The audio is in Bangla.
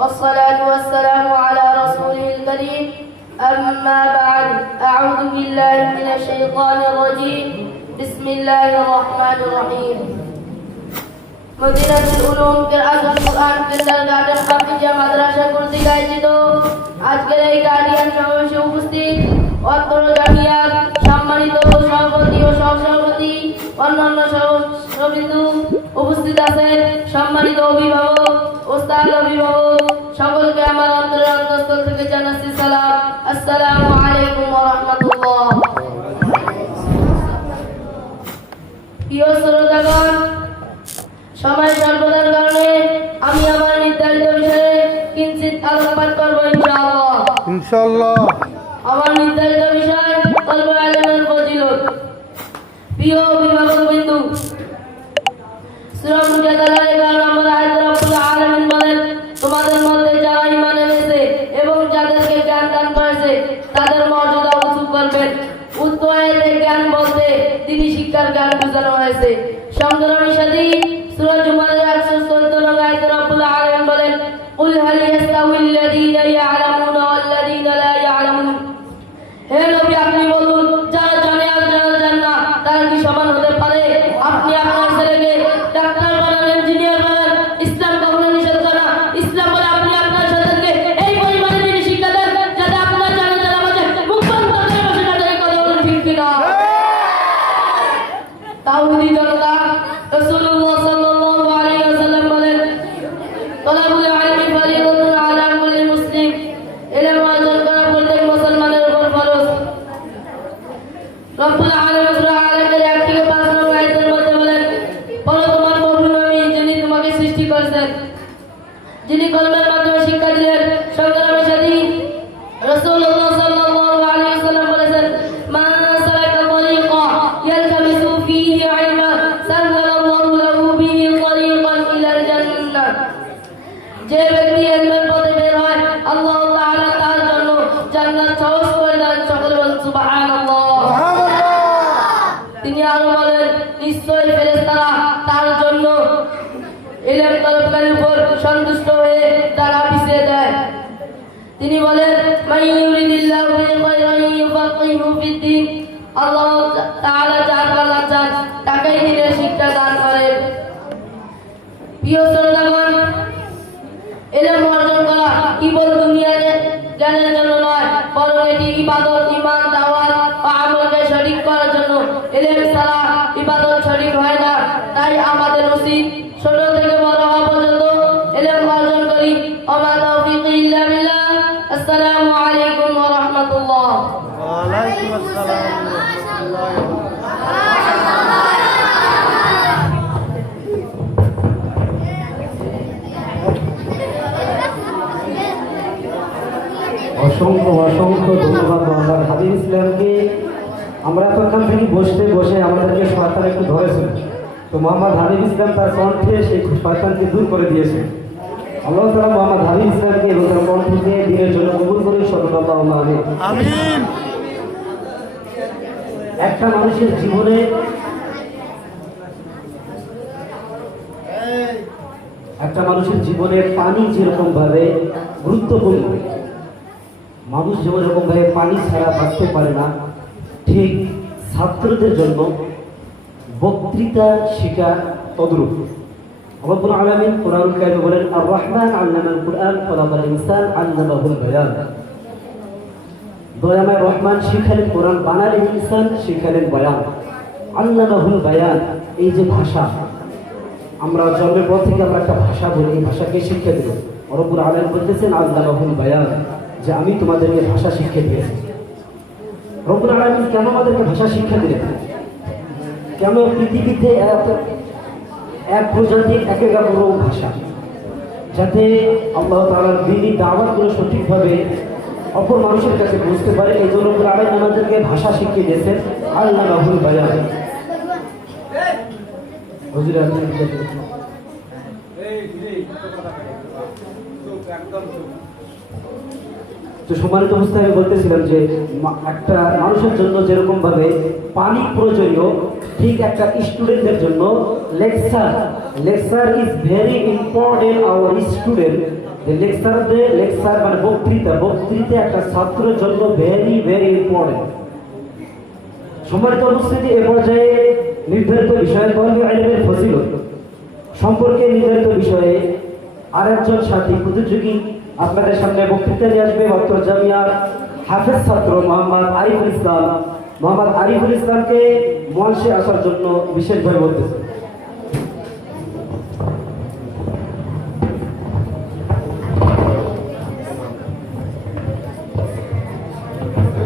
والصلاة والسلام على رسوله الكريم أما بعد أعوذ بالله من الشيطان الرجيم بسم الله الرحمن الرحيم মদিনাতুল উলুম কিরাআতুল কুরআন কিন্ডারগার্টেন হাফিজিয়া মাদ্রাসা কর্তৃক আয়োজিত আজকের এই গার্ডিয়ান সমাবেশে উপস্থিত অত্র জামিয়ার সম্মানিত সভাপতি ও সহসভাপতি অন্যান্য সহসভাপতি উপস্থিত আছেন সম্মানিত অভিভাবক ওস্তাদ অভিভাবক সকলকে আমার অন্তরের অন্তঃস্থল থেকে জানাচ্ছি সালাম আসসালামু আলাইকুম ওয়া রাহমাতুল্লাহ। প্রিয় শ্রোতাগণ, সময় স্বল্পতার কারণে আমি আমার নির্ধারিত বিষয়ে কিঞ্চিত আলোকপাত করব ইনশাআল্লাহ। আমার নির্ধারিত বিষয় তলবে আলেমের ফজিলত। প্রিয় অভিভাবকবৃন্দ, সূরা মুজাদালার 11 নম্বর আয়াতে রব্বুল আলামিন বলেন, তোমাদের মধ্যে যারা ঈমান এনেছে এবং যাদেরকে জ্ঞান দান করেছে তাদের মর্যাদা উঁচু করবেন। উক্ত আয়াতে জ্ঞান বলতে তিনি শিক্ষার জ্ঞান বোঝানো হয়েছে। সংগ্রামী সাথী, সূরা জুমার 114 নম্বর আয়াতে রব্বুল আলামিন বলেন, কুল হাল ইয়াস্তাউিল্লাযীনা ইয়া'লামুনা ওয়াল্লাযীনা লা ইয়া'লামুন। হে নবী, আপনি বলুন, যারা জানে আর যারা জানে না তারা কি সমান হতে পারে? আপনি আপনার ছেলেকে ডাক্তার বানান, ইঞ্জিনিয়ার বানান, ইসলাম কখনো নিষেধ করে না। ইসলাম বলে আপনি আপনার ছেলেকে এই পরিমাণে তিনি শিক্ষা দেন যাতে আপনার জানা জানা মাঝে মুখ বন্ধ করে বসে না যায়। কথা বলুন ঠিক কিনা? তাওহীদি জনতা, রাসূলুল্লাহ সাল্লাল্লাহু আলাইহি ওয়াসাল্লাম বলেন, তলাবুল ইলমি ফরিদাতুন আলা কুল্লি মুসলিম। ইলম অর্জন করা প্রত্যেক মুসলমানের উপর ফরজ। রব্বুল আলামিন সূরা আলাকের 1 থেকে 5 নম্বর আয়াতের মধ্যে বলেন, বলো তোমার প্রভু আমি যিনি তোমাকে সৃষ্টি করেছেন, যিনি কলমের মাধ্যমে শিক্ষা দিলেন। সংগ্রামী সাথী, রাসূলুল্লাহ সাল্লাল্লাহু আলাইহি ওয়াসাল্লাম বলেছেন, মান সালাকা তরিকা ইয়ালতামিসু ফীহি ইলমা সাহহালাল্লাহু লাহু বিহি তরিকান ইলাল জান্নাহ। যে ব্যক্তি ইলমের পথে বের হয় আল্লাহ তাআলা তার জন্য জান্নাত সহজ করে দেন। সকলে বলুন সুবহানাল্লাহ। তিনি আরো বলেন, নিশ্চয়ই ফেরেশতারা তার জন্য ইলম তলবকারীর উপর সন্তুষ্ট হয়ে তারা পিছিয়ে দেয়। তিনি বলেন, মান ইউরিদিল্লাহু বিহি খায়রান ইউফাক্কিহু ফিদ্দীন। আল্লাহ তাআলা যার কল্যাণ চান তাকেই দ্বীনের শিক্ষা দান করেন। প্রিয় শ্রোতাগণ, ইলম অর্জন করা কেবল দুনিয়ার জ্ঞানের জন্য নয়, বরং এটি ইবাদত, ঈমান, দাওয়াত ও আমলকে সঠিক করার জন্য। ইলম ছাড়া ইবাদত সঠিক হয় না। তাই আমাদের উচিত ছোট থেকে বড় হওয়া পর্যন্ত ইলম অর্জন করি। ওয়া তাওফীকি ইল্লা বিল্লাহ। আসসালামু আলাইকুম ওয়া রাহমাতুল্লাহ। ওয়া আলাইকুম আসসালাম ওয়া রাহমাতুল্লাহ। অসংখ্য অসংখ্য ধন্যবাদ মোহাম্মদ হাবিব ইসলামকে। আমরা এতক্ষণ থেকে বসে আমাদেরকে শয়তান একটু ধরেছিল, তো মোহাম্মদ হাবিব ইসলাম তার কণ্ঠে সেই শয়তানকে দূর করে দিয়েছে। আল্লাহ তাআলা মোহাম্মদ হাবিব ইসলামকে এবং তার কণ্ঠকে দিনের জন্য কবুল করে। সাল্লাল্লাহু আলাইহি আমিন। একটা মানুষের জীবনে পানি যেরকম ভাবে গুরুত্বপূর্ণ, মানুষ যেরকম ভাবে পানি ছাড়া বাঁচতে পারে না, ঠিক ছাত্রদের জন্য বক্তৃতা শেখা তদ্রূপ। রব্বুল আলামিন কোরআনুল কারীমে বলেন, আর রহমান আল্লামাল কুরআন খালাকাল ইনসান আল্লামাহুল বায়ান। দয়াময় রহমান শিখালেন কোরআন, বানালেন ইনসান, শিখালেন বয়ান। আল্লামাহুল বায়ান, এই যে ভাষা, আমরা জন্মের পর থেকে আমরা একটা ভাষা বলি, এই ভাষাকে শিক্ষা দেব। রব্বুল আলামিন বলতেছেন আল্লামাহুল বায়ান, যে আমি তোমাদেরকে ভাষা শিক্ষা দিয়েছি। রব্বুল আলামিন কেন আমাদেরকে ভাষা শিক্ষা দিলেন? কেন পৃথিবীতে এক প্রজাতির এক বড় ভাষা, যাতে আল্লাহ তাআলার দ্বীনি দাওয়াতগুলো সঠিকভাবে অপর মানুষের কাছে বুঝতে পারে। এই জন্য রব্বুল আলামিন আমাদেরকে ভাষা শিখিয়ে দিয়েছেন। আল্লামাহুল বায়ান। তো সম্মানিত অবস্থায় আমি বলতেছিলাম যে একটা মানুষের জন্য যেরকম ভাবে পানি প্রয়োজনীয়, ঠিক একটা স্টুডেন্টদের জন্য lecture is very important. Hour student যে লেকচার মানে বক্তৃতা একটা ছাত্রের জন্য ভেরি ভেরি ইম্পর্টেন্ট। সম্মানিত উপস্থিতি, এ পর্যায়ে নির্ধারিত বিষয়ের পর্বে ইলমের ফজিলত সম্পর্কে নির্ধারিত বিষয়ে আরেকজন সাথী প্রতিযোগী আপনাদের সামনে বক্তৃতা নিয়ে আসবে। বক্তর জামিয়ার হাফেজ ছাত্র মোহাম্মদ আরিফুল ইসলাম। মোহাম্মদ আরিফুল ইসলামকে মঞ্চে আসার জন্য বিশেষভাবে বলতেছে।